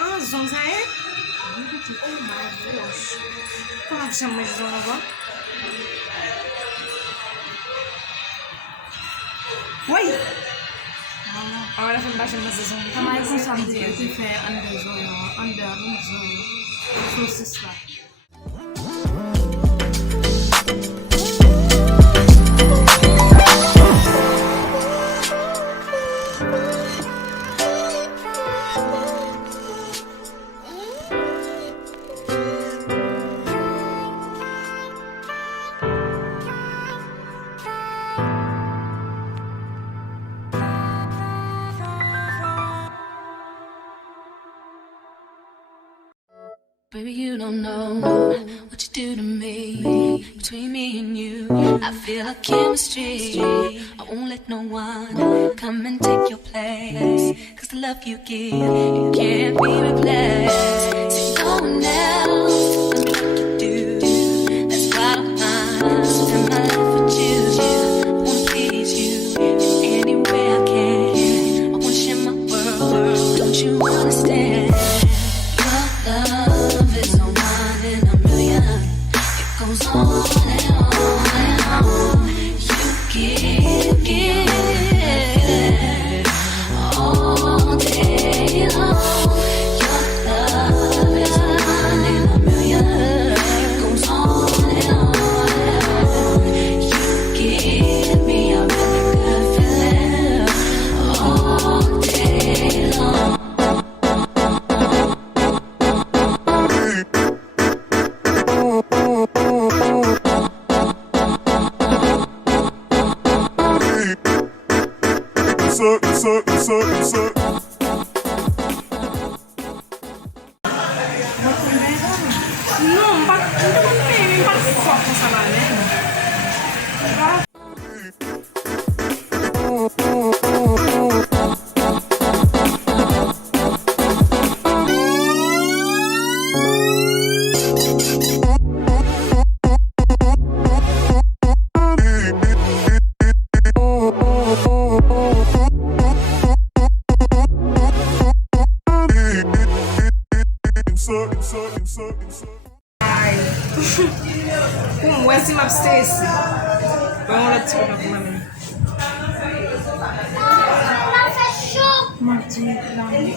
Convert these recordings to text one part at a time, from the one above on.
Ah, zon ça est? Oh my gosh. Comment tu aimes les zon là-bas? Oui. Ah, la femme va jamais ces zon. Comment est-ce que ça me dit qu'il fait un des zones, so c'est ça. Baby, you don't know what you do to me. Between me and you, I feel a chemistry. I won't let no one come and take your place. Cause the love you give, it can't be replaced. So no one else can do like you do. That's why I'm mine. Spend my life with you. I wanna please you any way I can. I wanna share my world. Don't you understand? Your love is no one in a million. It goes on and on and on. You give it all day long. Your love is no one in a million. It goes on and on and on. You give me a really good feeling all day long. Non, pas fort pour ça va aller. Como é cima abstesse? Vamos lá desculpa com a minha. Mari.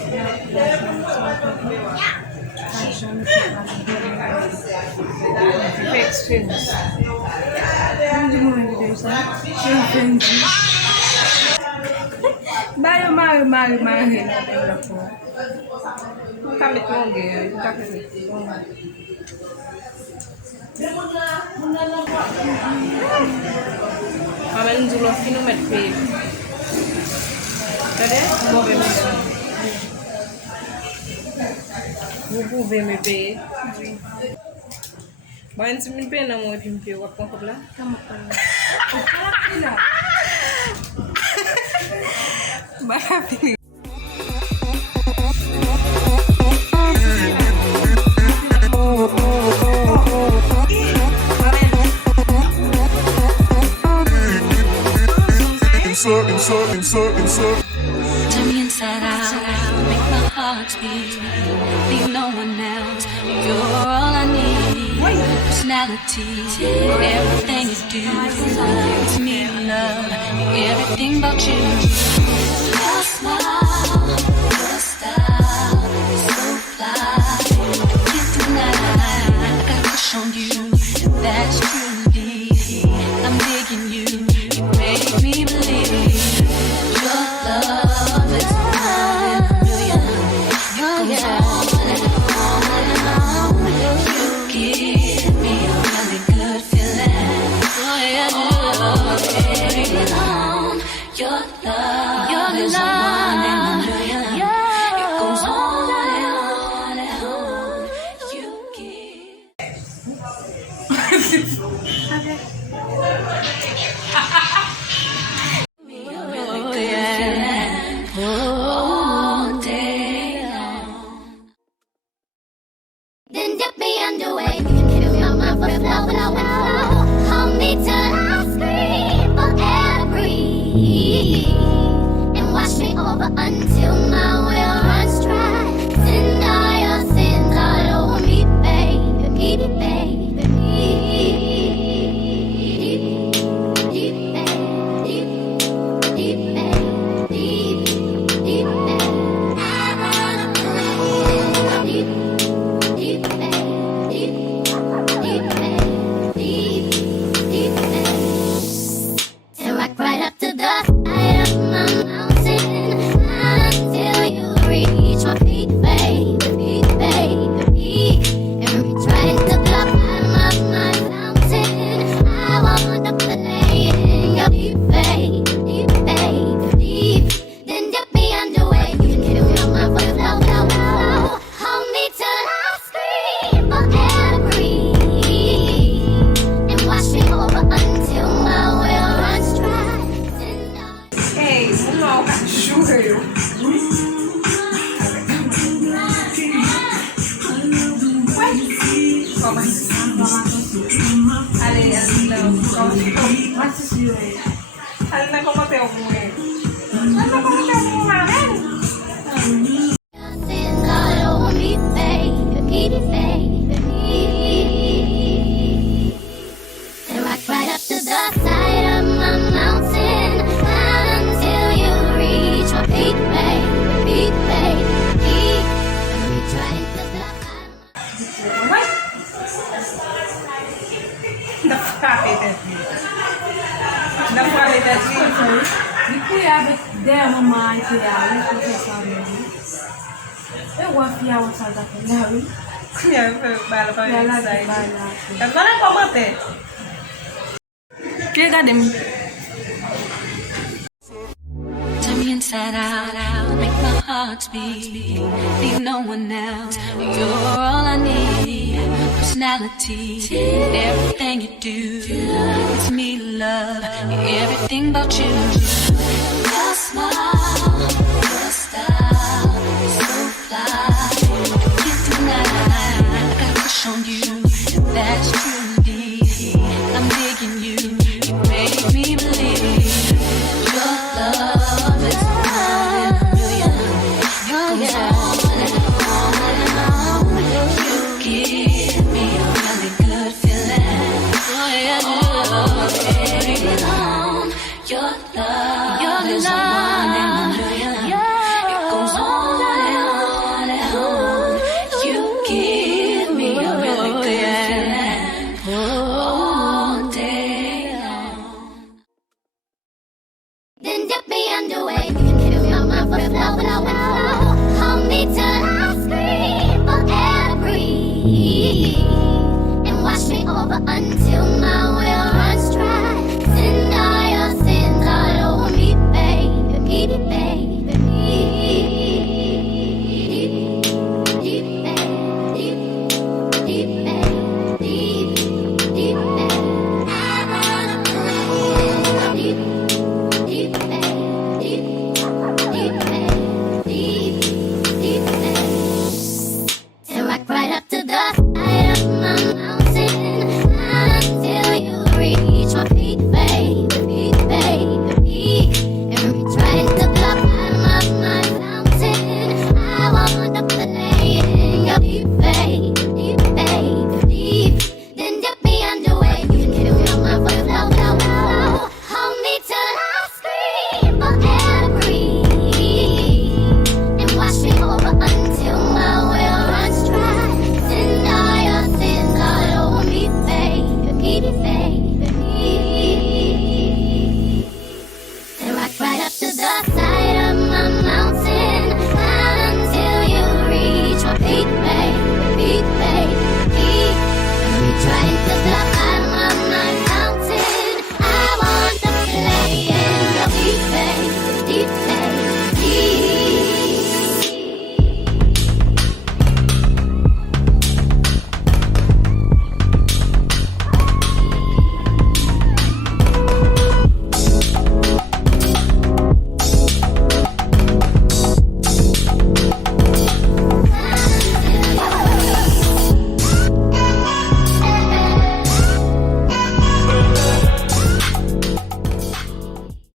Tá me tongando, tá Amen dulu fino met pe. Tade? Move me. Vous pouvez me payer. Bon, si me paye na mo pimpe wa kon ko la. Ba fini. Turn me inside out, make my heart beat. Leave no one else, you're all I need. Personality, everything you do. It's me love, everything about you. Your smile, your style, so fly. I can't deny, I got a crush on you. That's truly, I'm digging you. You make me believe. Your love is one in a million. It goes on and on and on. You give me a really good feeling. Oh yeah, all day long. Your love is one in a million. It goes on and on and on. You all day long. Then dip me underway. Fill my mind for flow. Hold me till I scream for air breathe. And wash me over until my will Kwafi a wasal da pen. Ya bala pa Ya la inside. di bala. Kan mana komante? Ke gade mi. Turn me inside out, make my heart beat. Need no one else, you're all I need. Personality, everything you do, it's me love, everything about you. Your smile, your style, so fly. Can't deny, I got a crush on you, and that's true. I'm digging you, you make me believe. Your love is one in a million. It goes on and on and on. You give me a really good feeling. Oh yeah, baby, your love is one in a million. It goes on and on and on. You give me a really good feeling all day long. Then dip me underway. You can fill my mind for flow, flow, flow. Hold me till I scream for air breathe. And wash me over until